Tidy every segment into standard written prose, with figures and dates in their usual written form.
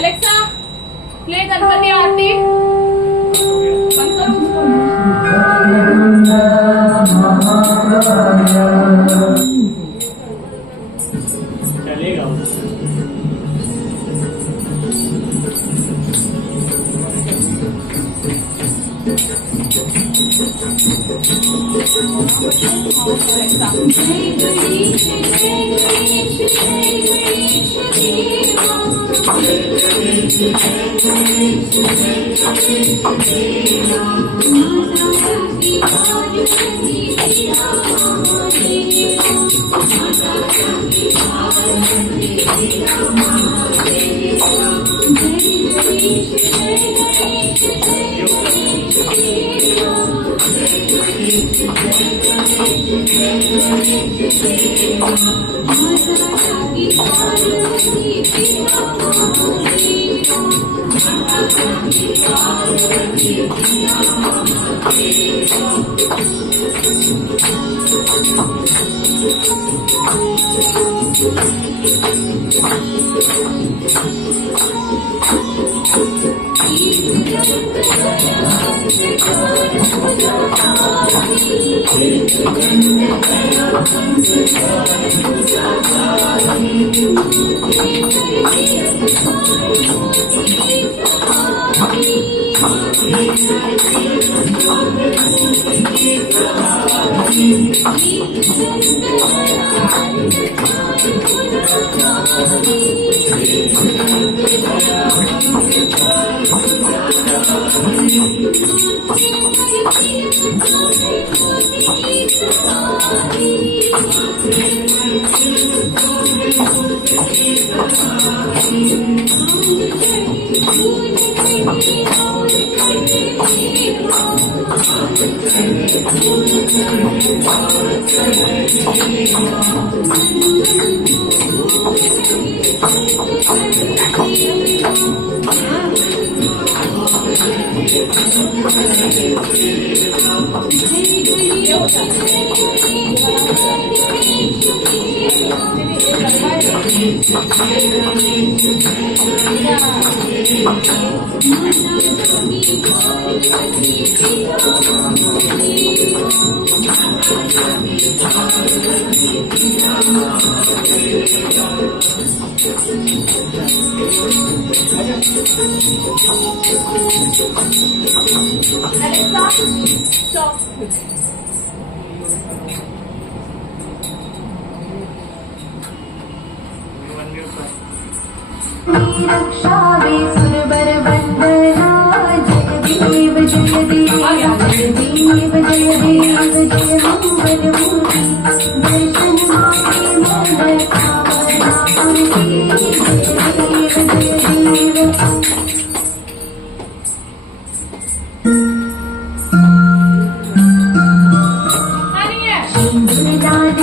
Alexa play Ganpati आरती बंद चलेगा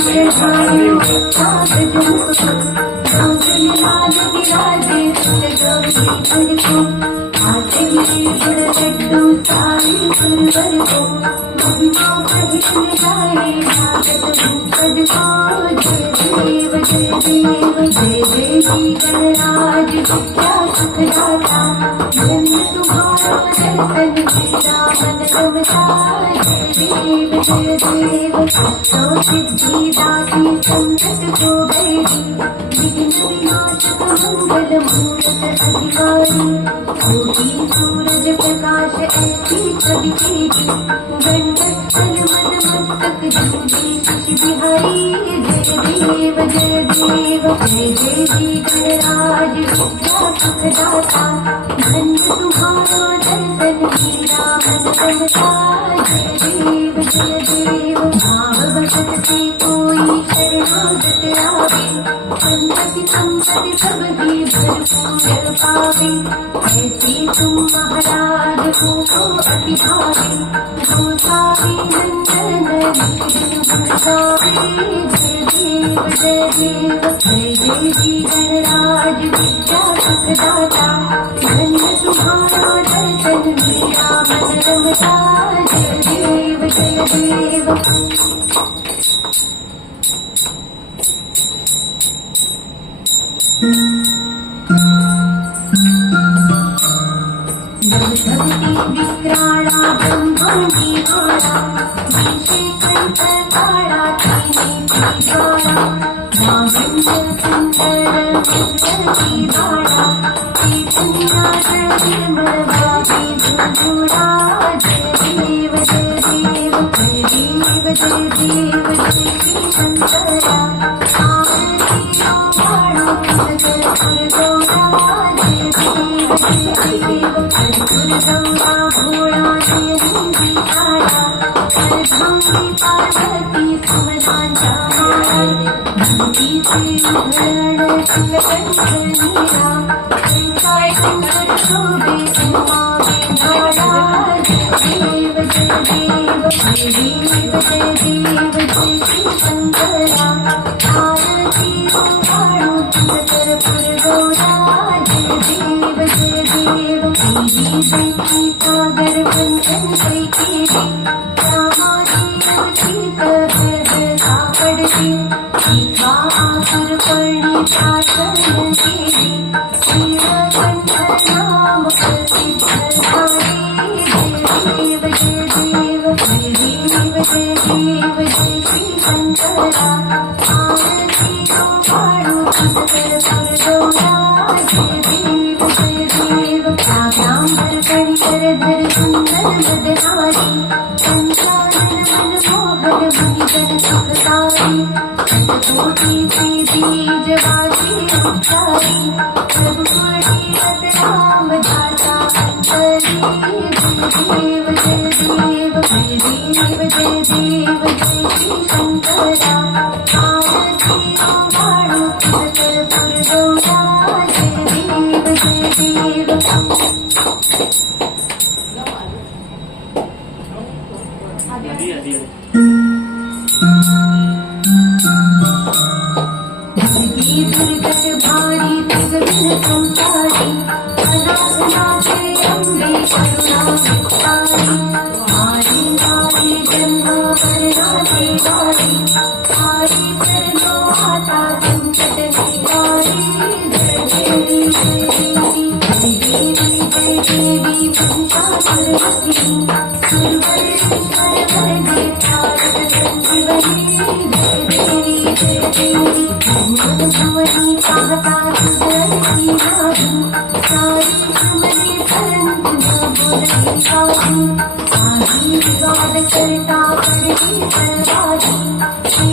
चढ़ायो सागर को नागन लाल विराजे गौरी हर को आते ही लड्डू सारी सुंदर को महिमा कहिन गाए भागत भूपद को जय देव जय देवी गणराज विद्या सुखदाता धन्य तुम्हारा दर्शन मेरा मन रमता जय देव तो सिद्धिदाती संकट को गई विघ्न विनाशक मंगल मूरत अधिकारी कोटि सूरज प्रकाश ऐसी छवि तेरी गंडक तन मन मस्तक जगदीश बिहारी जय देव जय देवी गणराज विद्या सुखदाता धन्य तुम्हारा दर्शन मेरा मन रमता जय देव भाववशत से कोई शरणागत आवे संपत्ति संपत्ति सब ही भरपूर पावे ऐसे तुम महाराज को अति भावे गोसावी नंदन गुणगावे जय देवी गणराज विद्या सुखदाता धन्य तुम्हारा दर्शन मेरा मन रमता जय देव विक्राणा ब्रह्मांडी माला विषे कंठ काळा तीने नागेंद्र सुंदर सुंदरी बाळा चैतन्याच निर्मल भावी झुंझुणा जय देव जय शंकरा आरती बाळा नगर गौरा जय देव गौरा भोळा जय हिंदी काळा अर्धांगी पार्वती सुमनांच्या भक्तीचे उधरण शिवकंठ नीरा काय कंकर शोभे उमावे नाडा जय देव जय शंकरा आरती वाळू नगर गौरा जय देव सागर बंधन कैकेरी रामादेवची करता पडते सीता आसुर पर्णी प्रार्थना केली श्रीरकंठ नाम प्रसिद्ध झाले जय देव जय श्री शंकरा आरती वाळू नगर गौरा जय देव रागांबर कणिकर धर सुंदर मदहारी संचालन मन मोहन मुनिजन सुखकारी शतकोटी बीज वासी उच्चारी प्रभुपति राम दाता अंतरी जय देव जय श्री शंकरा आरती वाळू नगर गौरा जय देव दुर्गत भारी जगन संसारी अनाथनाथे अम्बे करुणा विस्तारी हारी हारी जन्म करनाथे वारी हारी करनो आता संकट निवारी जय देवी पंचाशरवती सुरवर वरदे संजीवनी जय देवी भुवनी चाहता सुदर्शी नारी सारी सुमने परंतु बोले साधु आदि विवाद करता पड़ती सरवादी श्री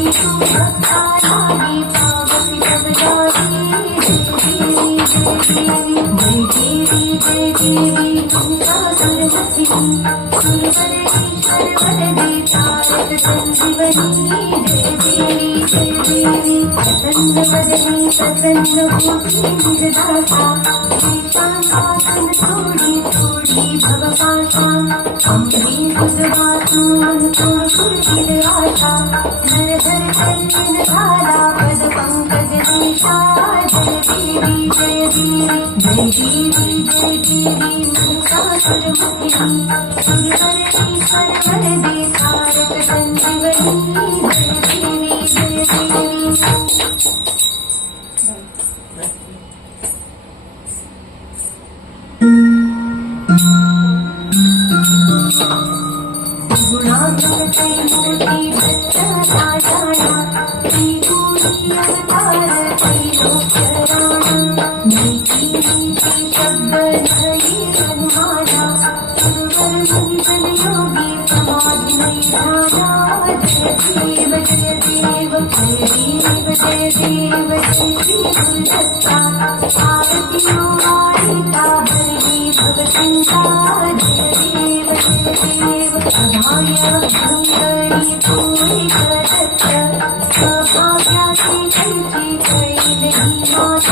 भक्ता लागी पावती सबदारी जय देवी पंचाशरवती सुरवरेश्वर वरदे तारक संजीवनी जय देवी प्रसन्न वदनी प्रसन्न भूमि निर्दाता ईशानासन थोड़ी थोड़ी भवपाशा अम्बी भगवासु मन को सुरचिर आशा नर हर धारा पद पंकज निषाद देवी जय देवी जय देवी जय देवी महिषासुरमर्दिनी सुरवरदीश्वर वरदे तारक संजीवनी जय देवी जय देवी गुणात्मकैमूर्ति दत्तनारायण श्रीभूषि अवतार त्रैलोक्यराम नीति नीति शब्द नहीं अनुहारा सुरवर मंगल योगी समाधि निधाना जय देव जय देव जय देव जय देव जय गुरुदत्ता आरतियों वारिता हरि भगवंता जय देव जय देव अभाग्य भंगरी पूरी करत सौभाग्याची कैची कैल ही मात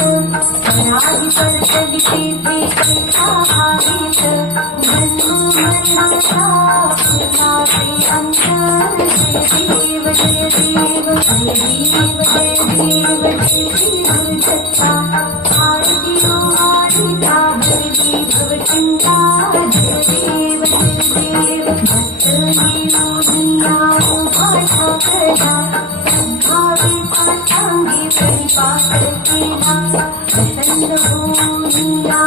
पराधि पर चलिते प्रेता भावित जन्म मरणाचा नाते अंत जय देव जय देव जय देव जय देव जय गुरुदत्ता आरतियों वारिता हरि भगवंता जय देव जय देव भाषा करा भावे साष्टांगी परिपात केला प्रसन्न होऊया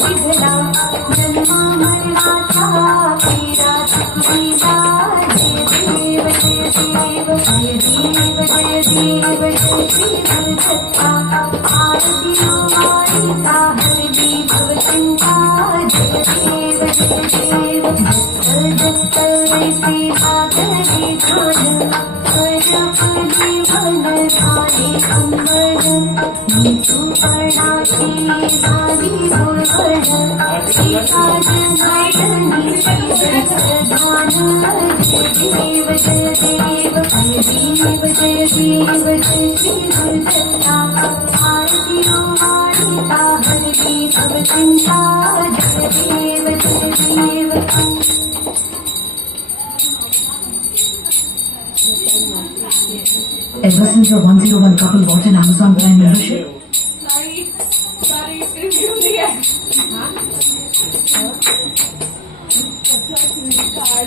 विघला जन्मा मरणाचा फेरा चुकविला जय देव जय देव जय देव जय देव जय श्री गुरुदत्ता आरतियों वारिता हरि भगवंता जय देव जय देव दत्त वैसे भागरे ध्यान प्रजापति वन धारे अंबर नीतु प्रणाशी भावी भुवन सीता जनार्दनी प्रधान जय देव जय देव जय देव जय देव जय श्री गुरुदत्ता आरतियों वारिता हरि भगवंता जय देव जय देव Ever since your 101 couple bought an Amazon Prime membership, sorry review नहीं है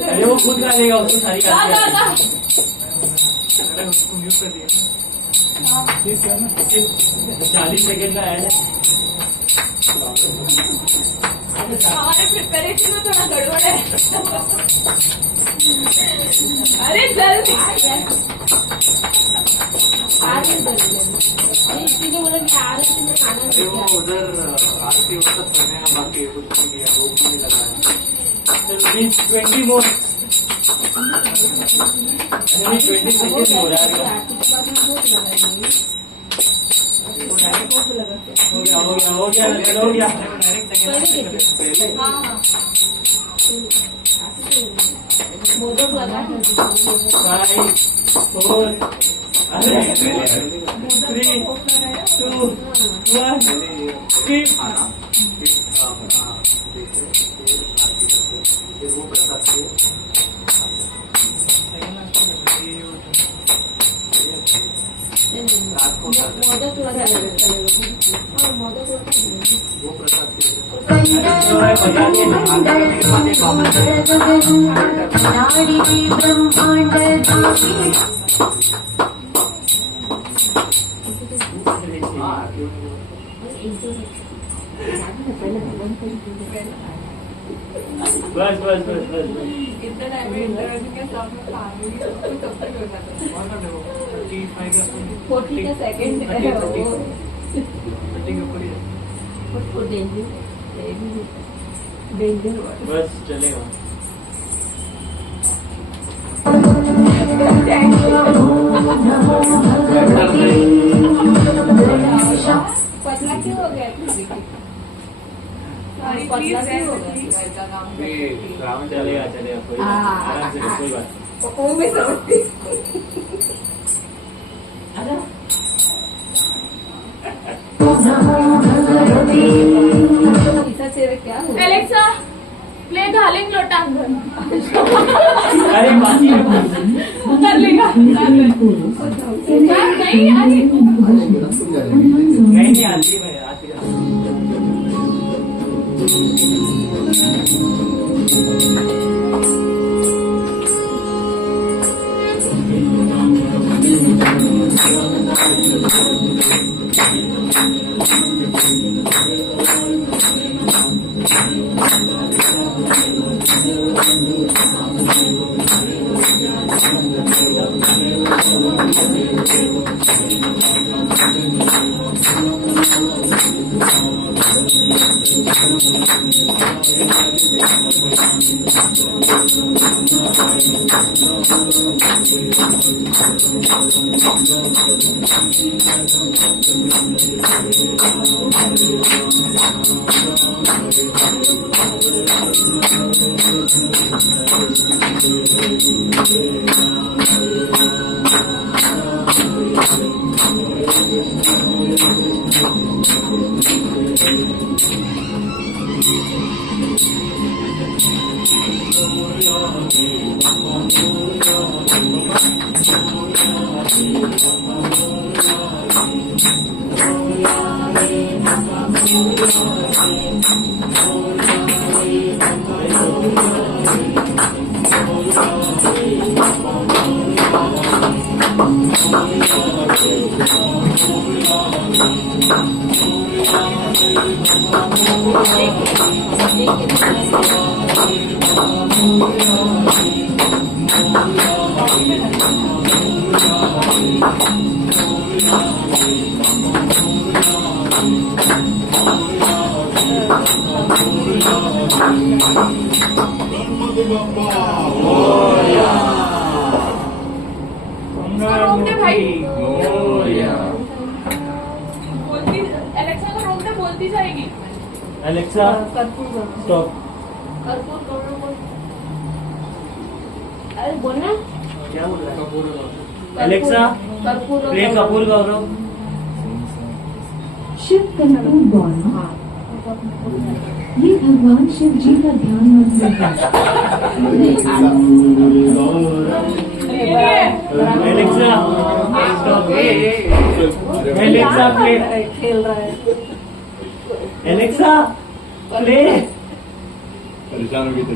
अरे वो खुद डालेगा उसको सारी जा जा जा 40 सेकंड का ऐड है। हमारे प्रिपरेशन में थोड़ा गड़बड़ है अरे जल्दी इसलिए बोला कि आरती में खाना अरे वो उधर आरती वक्त करने का बाकी कुछ नहीं किया, रोक भी नहीं लगाया। चल प्लीज 20 मोर 20 सेकंड हो रहा है। हो गया हाँ हाँ मोदक लगा 5 4 3 2 1 skip। मोदक लगा मोदक ब्रह्मांड बस बस बस बस इतना टाइम इंटरव्यू के सामने खाने की कब तक हो जाता है 40 का सेकंड है वो डेंजर बस चलेगा। पतला क्यों हो गया पतला क्यों हो गया चलेगा चलेगा कोई आराम से कोई बात वो मैं समझती एलेक्सा प्ले डार्लिंग लोटा अरे बाकी कर लेगा नहीं अरे नहीं आती है भाई, आती है। रोक दे भाई। बोलती एलेक्सा को रोक दे, बोलती जाएगी। एलेक्सा कर्पूर स्टॉप। कर्पूर करो बोल। अरे बोलना। क्या बोल रहा है? एलेक्सा कर्पूर प्ले कपूर गौरव। शिव कपूर गौरव, ये भगवान शिव जी का ध्यान मंत्र है। Alexa stop. Alexa play. खेल रहा है। Alexa play. परेशान हो गई तो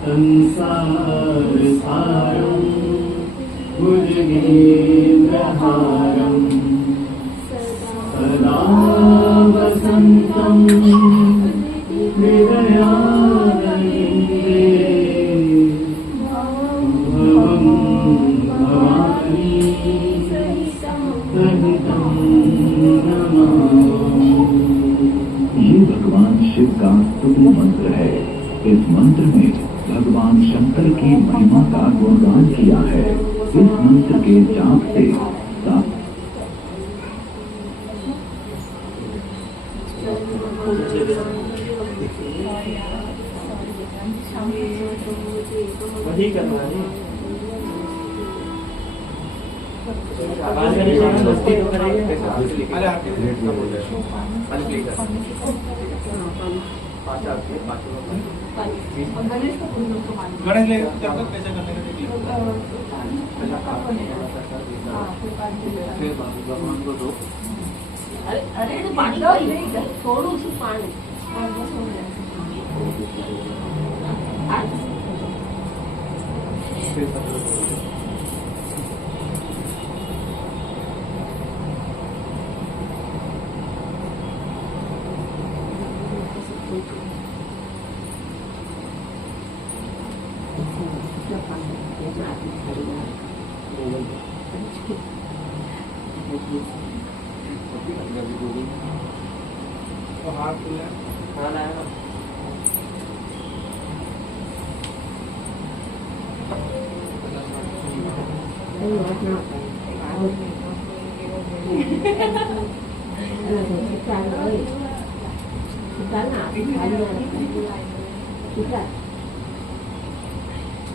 संसार सारं भुजगेन्द्रहारं सदा वसन्तं हृदयारविन्दे भवं भवानी सहितं नमामि। ये भगवान शिव का स्तुति मंत्र है। इस मंत्र में भगवान शंकर की महिमा का गुणगान किया है। इस मंत्र के जाप से वही करना है। आवाज का निशान दोस्ती तो करेंगे। गणेश ले अरे तो पानी छोड़ो उसको पानी।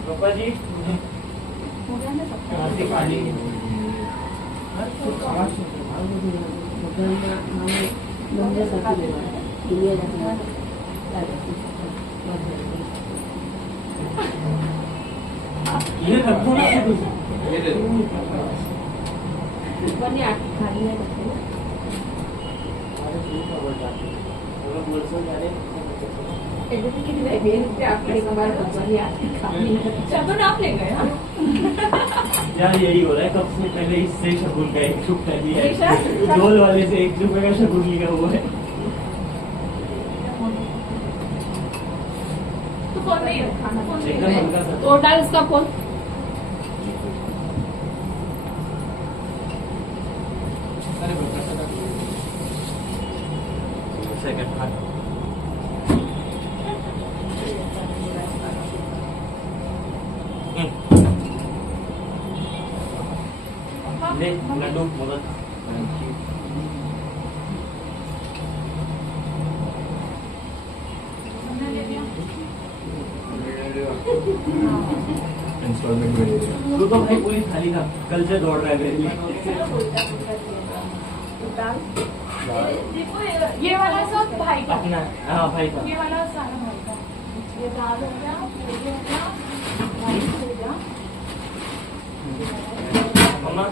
पापा जी पानी ये रखो ना ये दे दो। ऊपर नहीं आती खाली है तो नाप ले गए हाँ यार यही हो रहा है, कब से पहले इससे शगुन का एक शुक्र लिया है, डोल वाले से 1 रुपए का शगुन लिया हुआ है। तो फोन नहीं है खाना फोन नहीं एकदम है हल्का सा। तो डाल उसका फोन अरे बच्चा सेकंड हाथ ले लड्डू मोदक इंस्टॉलमेंट में ले लिया। तू तो भाई पूरी थाली का कल से दौड़ रहा है मेरे लिए। देखो ये वाला सब भाई का अपना हाँ भाई का ये वाला सारा भाई का ये दाल हो गया ये हो गया राइस हो गया मम्मा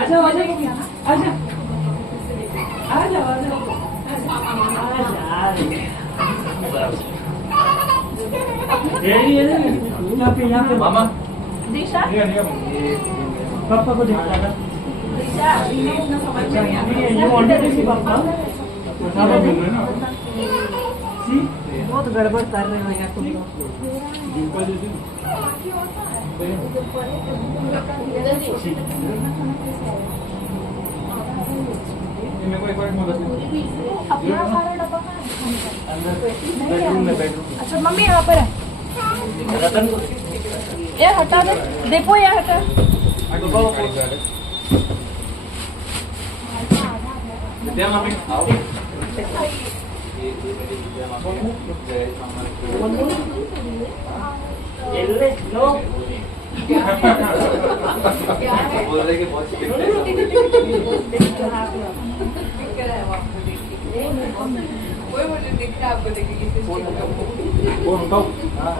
आजा आजा आजा आजा यहाँ पे मामा दिशा पापा को दिखा था दिशा इन्हें उतना समझ में नहीं आता ये ऑलरेडी सी पापा सारा बोल रहे ना सी बहुत गड़बड़ कर रहे हो यार तुम लोग डिंपल दीदी मेरे को एक बार मदद अपना सारा डब्बा कहाँ है? अंदर बेडरूम में बेडरूम अच्छा मम्मी यहाँ पर है रतन ये हटा दे देखो ये हटा विद्या मामी आओ लो बोल रहे कि बहुत कोई मुझे दिख रहा है आपको देखिए फोन उठाओ हाँ